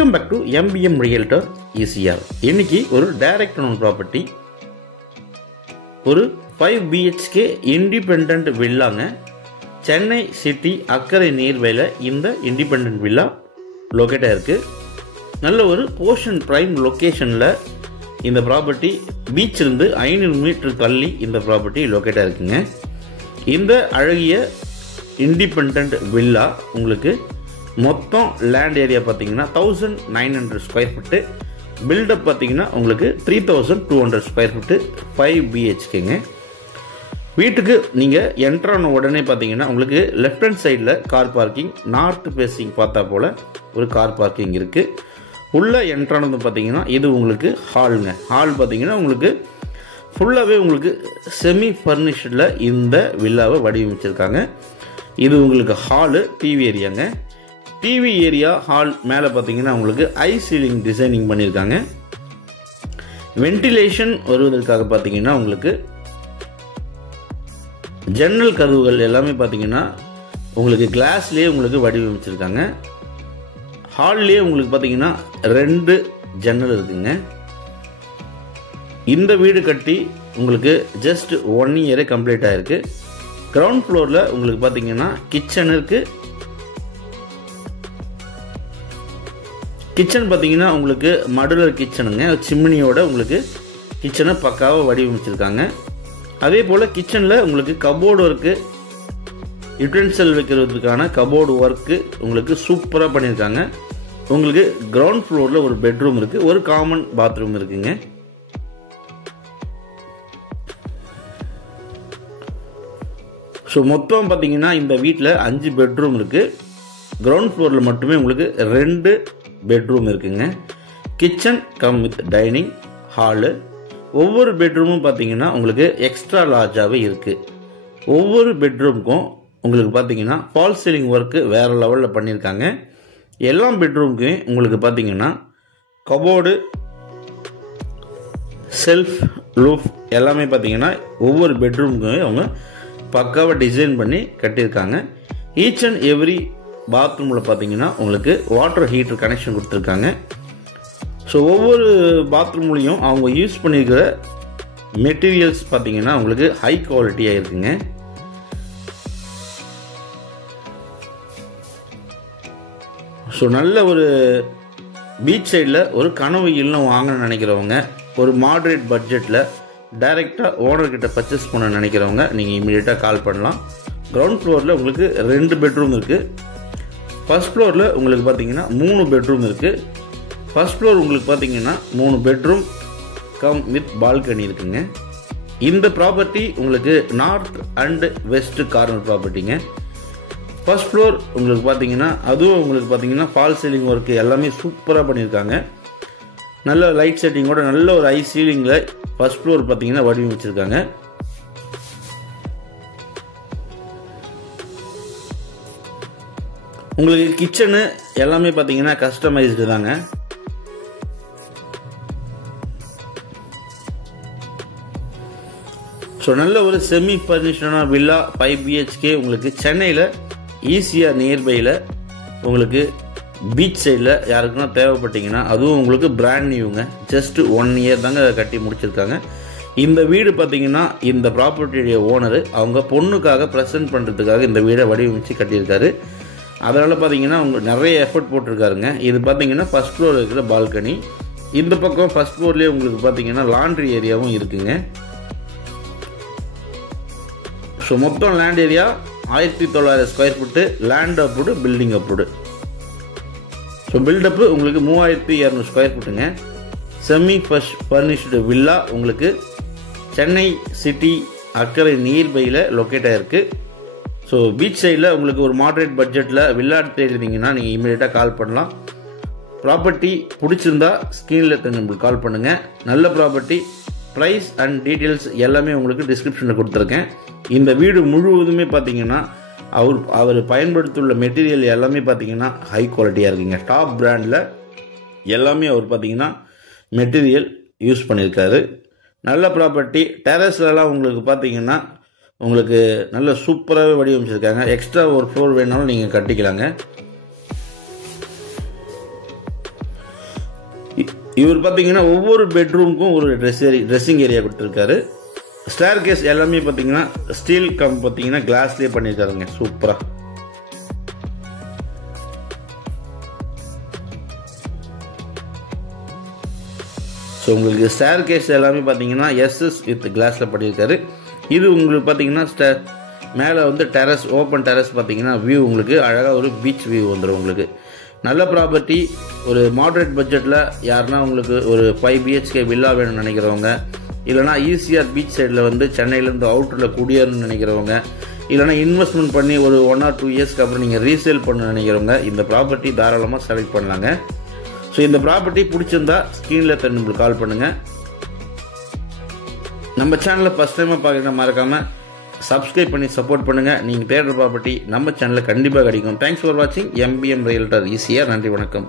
Welcome back to MBM realtor ECR. இன்னைக்கு ஒரு direct own property, ஒரு 5 BHK இண்டிபெண்டன்ட் வில்லாங்க. சென்னை சிட்டி அக்கரை நீர்வேல இந்த இண்டிபெண்டன்ட் வில்லா லொக்கேட் ஆயிருக்கு. நல்ல ஒரு போர்ஷன் பிரைம் லொக்கேஷனில் இந்த ப்ராப்பர்ட்டி பீச்சிலிருந்து 500 மீட்டர் தள்ளி இந்த ப்ராப்பர்ட்டி லொக்கேட் ஆயிருக்குங்க. இந்த அழகிய இண்டிபெண்டன்ட் வில்லா உங்களுக்கு மொத்தம் லேண்ட் ஏரியா பார்த்தீங்கன்னா 1900 ஸ்கொயர் ஃபீட்டு, பில்டப் பார்த்தீங்கன்னா உங்களுக்கு 3200 ஸ்கொயர் ஃபீட்டு, 5 BHKங்க. வீட்டுக்கு நீங்கள் என்ட்ரான உடனே பார்த்தீங்கன்னா உங்களுக்கு லெஃப்ட் ஹேண்ட் சைடில் கார் பார்க்கிங், நார்த் ஃபேஸிங் பார்த்தா போல் ஒரு கார் பார்க்கிங் இருக்குது. உள்ளே என்ட்ரானது பார்த்தீங்கன்னா இது உங்களுக்கு ஹாலுங்க. ஹால் பார்த்தீங்கன்னா உங்களுக்கு ஃபுல்லாகவே உங்களுக்கு செமி ஃபர்னிஷ்டில் இந்த வில்லாவை வடிவமைச்சிருக்காங்க. இது உங்களுக்கு ஹாலு, டிவி ஏரியாங்க. டிவி ஏரியா ஹால் மேலே பார்த்தீங்கன்னா உங்களுக்கு ஐ சீலிங் டிசைனிங் பண்ணியிருக்காங்க. வென்டிலேஷன் வருவதற்காக பார்த்தீங்கன்னா உங்களுக்கு ஜன்னல் கதவுகள் எல்லாமே பார்த்தீங்கன்னா உங்களுக்கு கிளாஸ்லேயே உங்களுக்கு வடிவமைச்சிருக்காங்க. ஹால்லேயே உங்களுக்கு பார்த்தீங்கன்னா 2 ஜன்னல் இருக்குங்க. இந்த வீடு கட்டி உங்களுக்கு ஜஸ்ட் 1 இயரே கம்ப்ளீட் ஆயிருக்கு. கிரவுண்ட் ஃப்ளோரில் உங்களுக்கு பார்த்தீங்கன்னா கிச்சன் இருக்குது. கிச்சன் பார்த்தீங்கன்னா உங்களுக்கு மடுலர் கிச்சனுங்க, சிம்னியோட உங்களுக்கு கிச்சனை பக்காவாக வடிவமைச்சிருக்காங்க. அதே போல் கிச்சனில் உங்களுக்கு கபோர்டு ஒர்க்கு, யுட்டென்சில் வைக்கிறதுக்கான கபோர்டு ஒர்க்கு உங்களுக்கு சூப்பராக பண்ணியிருக்காங்க. உங்களுக்கு கிரவுண்ட் ஃப்ளோரில் ஒரு பெட்ரூம் இருக்குது, ஒரு காமன் பாத்ரூம் இருக்குங்க. ஸோ மொத்தம் பார்த்தீங்கன்னா இந்த வீட்டில் 5 பெட்ரூம் இருக்குது. கிரவுண்ட் ஃப்ளோரில் மட்டுமே உங்களுக்கு 2 பெட்ரூம் இருக்குங்க. Kitchen come with dining hall. ஒவ்வொரு பெட்ரூமும் பார்த்தீங்கன்னா உங்களுக்கு எக்ஸ்ட்ரா லார்ஜாகவே இருக்குது. ஒவ்வொரு பெட்ரூமுக்கும் உங்களுக்கு பார்த்தீங்கன்னா ஃபால் சீலிங் ஒர்க்கு வேறு லெவலில் பண்ணியிருக்காங்க. எல்லா பெட்ரூமுக்குமே உங்களுக்கு பார்த்தீங்கன்னா கபோர்டு, செல்ஃப், ரூஃப் எல்லாமே பார்த்தீங்கன்னா ஒவ்வொரு பெட்ரூமுக்குமே அவங்க பக்காவாக டிசைன் பண்ணி கட்டியிருக்காங்க. ஈச் அண்ட் எவ்ரி பாத்ரூமில் பார்த்தீங்கன்னா உங்களுக்கு வாட்டர் ஹீட்டர் கனெக்ஷன் கொடுத்துருக்காங்க. ஸோ ஒவ்வொரு பாத்ரூம்லேயும் அவங்க யூஸ் பண்ணியிருக்கிற மெட்டீரியல்ஸ் பார்த்தீங்கன்னா உங்களுக்கு ஹை குவாலிட்டியாக இருக்குங்க. ஸோ நல்ல ஒரு பீச் சைடில் ஒரு கனவு இல்லம் வாங்கணும்னு நினைக்கிறவங்க, ஒரு மாடரேட் பட்ஜெட்டில் டைரெக்டாக ஓனர்கிட்ட பர்ச்சேஸ் பண்ண நினைக்கிறவங்க நீங்கள் இமீடியட்டாக கால் பண்ணலாம். கிரவுண்ட் ஃப்ளோரில் உங்களுக்கு 2 பெட்ரூம் இருக்குது. ஃபர்ஸ்ட் ஃப்ளோரில் உங்களுக்கு பார்த்தீங்கன்னா 3 பெட்ரூம் இருக்குது. ஃபர்ஸ்ட் ஃப்ளோர் உங்களுக்கு பார்த்தீங்கன்னா 3 பெட்ரூம் கம் வித் பால்கனி இருக்குங்க. இந்த ப்ராப்பர்ட்டி உங்களுக்கு நார்த் அண்ட் வெஸ்ட் கார்னர் ப்ராப்பர்ட்டிங்க. ஃபர்ஸ்ட் ஃப்ளோர் உங்களுக்கு பார்த்தீங்கன்னா அதுவும் உங்களுக்கு பார்த்தீங்கன்னா ஃபால் சீலிங் ஒர்க்கு எல்லாமே சூப்பராக பண்ணியிருக்காங்க. நல்ல லைட் செட்டிங்கோட நல்ல ஒரு ஐ சீலிங்கில் ஃபர்ஸ்ட் ஃப்ளோர் பார்த்தீங்கன்னா வடிவமைச்சிருக்காங்க. உங்களுக்கு கிச்சனு எல்லாமே பார்த்தீங்கன்னா கஸ்டமைஸ்டு தாங்க. ஸோ நல்ல ஒரு செமி ஃபர்னிஷ்டான வில்லா 5 BHK உங்களுக்கு சென்னையில் ECR நியர்பையில் உங்களுக்கு பீச் சைடில் யாருக்குன்னா தேவைப்பட்டீங்கன்னா அதுவும் உங்களுக்கு பிராண்ட் நியூங்க. ஜஸ்ட் 1 இயர் தாங்க கட்டி முடிச்சிருக்காங்க. இந்த வீடு பார்த்தீங்கன்னா இந்த ப்ராப்பர்ட்டியுடைய ஓனர் அவங்க பொண்ணுக்காக ப்ரெசென்ட் பண்ணுறதுக்காக இந்த வீடை வடிவமைச்சு கட்டியிருக்காரு. அதனால் பார்த்தீங்கன்னா அவங்க நிறைய எஃபர்ட் போட்டிருக்காருங்க. இது பார்த்தீங்கன்னா ஃபர்ஸ்ட் ஃப்ளோர் இருக்கிற பால்கனி. இந்த பக்கம் ஃபர்ஸ்ட் ஃப்ளோர்லேயே உங்களுக்கு பார்த்தீங்கன்னா லாண்ட்ரி ஏரியாவும் இருக்குங்க. ஸோ மொத்தம் land area 1900 square feet, land approved, building approved. So build-up உங்களுக்கு 3200 ஸ்கொயர் ஃபீட்டுங்க. செமி ஃபர்னிஷ்டு வில்லா உங்களுக்கு சென்னை சிட்டி அக்கரை நியர்பையில் லொக்கேட் ஆகிருக்கு. ஸோ பீச் சைடில் உங்களுக்கு ஒரு மாடரேட் பட்ஜெட்டில் வில்லா தேடிருந்தீங்கன்னா நீங்கள் இமீடியட்டாக கால் பண்ணலாம். ப்ராப்பர்ட்டி பிடிச்சிருந்தா ஸ்க்ரீனில் உங்களுக்கு கால் பண்ணுங்கள். நல்ல ப்ராப்பர்ட்டி, ப்ரைஸ் அண்ட் டீட்டெயில்ஸ் எல்லாமே உங்களுக்கு டிஸ்கிரிப்ஷனில் கொடுத்துருக்கேன். இந்த வீடு முழுவதுமே பார்த்தீங்கன்னா அவர் பயன்படுத்தியுள்ள மெட்டீரியல் எல்லாமே பார்த்தீங்கன்னா ஹை குவாலிட்டியாக இருக்குங்க. டாப் பிராண்டில் எல்லாமே அவர் பார்த்தீங்கன்னா மெட்டீரியல் யூஸ் பண்ணியிருக்காரு. நல்ல ப்ராப்பர்ட்டி. டெரஸ்லலாம் உங்களுக்கு பார்த்தீங்கன்னா உங்களுக்கு நல்ல சூப்பராகவே வடிவமைச்சிருக்காங்க. எக்ஸ்ட்ரா ஒரு ஃப்ளோர் வேணாலும் நீங்கள் கட்டிக்கலாங்க. இவர் பார்த்தீங்கன்னா ஒவ்வொரு பெட்ரூமுக்கும் ஒரு ட்ரெஸ்ஸிங் ஏரியா கொடுத்துருக்காரு. ஸ்டேர் கேஸ் எல்லாமே பார்த்தீங்கன்னா ஸ்டீல் பார்த்தீங்கன்னா கிளாஸ்லேயே பண்ணியிருக்காருங்க, சூப்பராக. ஸோ உங்களுக்கு ஸ்டேர் கேஸ் எல்லாமே பார்த்தீங்கன்னா எஸ்எஸ் வித் கிளாஸில் பண்ணியிருக்காரு. இது உங்களுக்கு பார்த்தீங்கன்னா மேலே வந்து டெரஸ், ஓப்பன் டெரஸ் பார்த்தீங்கன்னா வியூ உங்களுக்கு அழகாக ஒரு பீச் வியூ வந்துடும். உங்களுக்கு நல்ல ப்ராப்பர்ட்டி. ஒரு மாடரேட் பட்ஜெட்டில் யாருன்னா உங்களுக்கு ஒரு 5 BHK வில்லா வேணும்னு நினைக்கிறவங்க, இல்லைனா ஈசிஆர் பீச் சைடில் வந்து சென்னையிலேருந்து அவுட்டரில் குடியேறணும்னு நினைக்கிறவங்க, இல்லைனா இன்வெஸ்ட்மெண்ட் பண்ணி ஒரு 1 or 2 இயர்ஸ்க்கு அப்புறம் நீங்கள் ரீசேல் பண்ண நினைக்கிறவங்க இந்த ப்ராப்பர்ட்டி தாராளமாக செலக்ட் பண்ணலாங்க. ஸோ இந்த ப்ராப்பர்ட்டி பிடிச்சிருந்தா ஸ்க்ரீனில் நம்மளுக்கு கால் பண்ணுங்கள். நம்ம சேனலை ஃபஸ்ட் டைமாக பார்க்குறேன்னா மறக்காமல் சப்ஸ்கிரைப் பண்ணி சப்போர்ட் பண்ணுங்கள். நீங்கள் தேடுற ப்ராப்பர்ட்டி நம்ம சேனலில் கண்டிப்பாக கிடைக்கும். தேங்க்ஸ் ஃபார் வாட்சிங். MBM realtor ECR. நன்றி, வணக்கம்.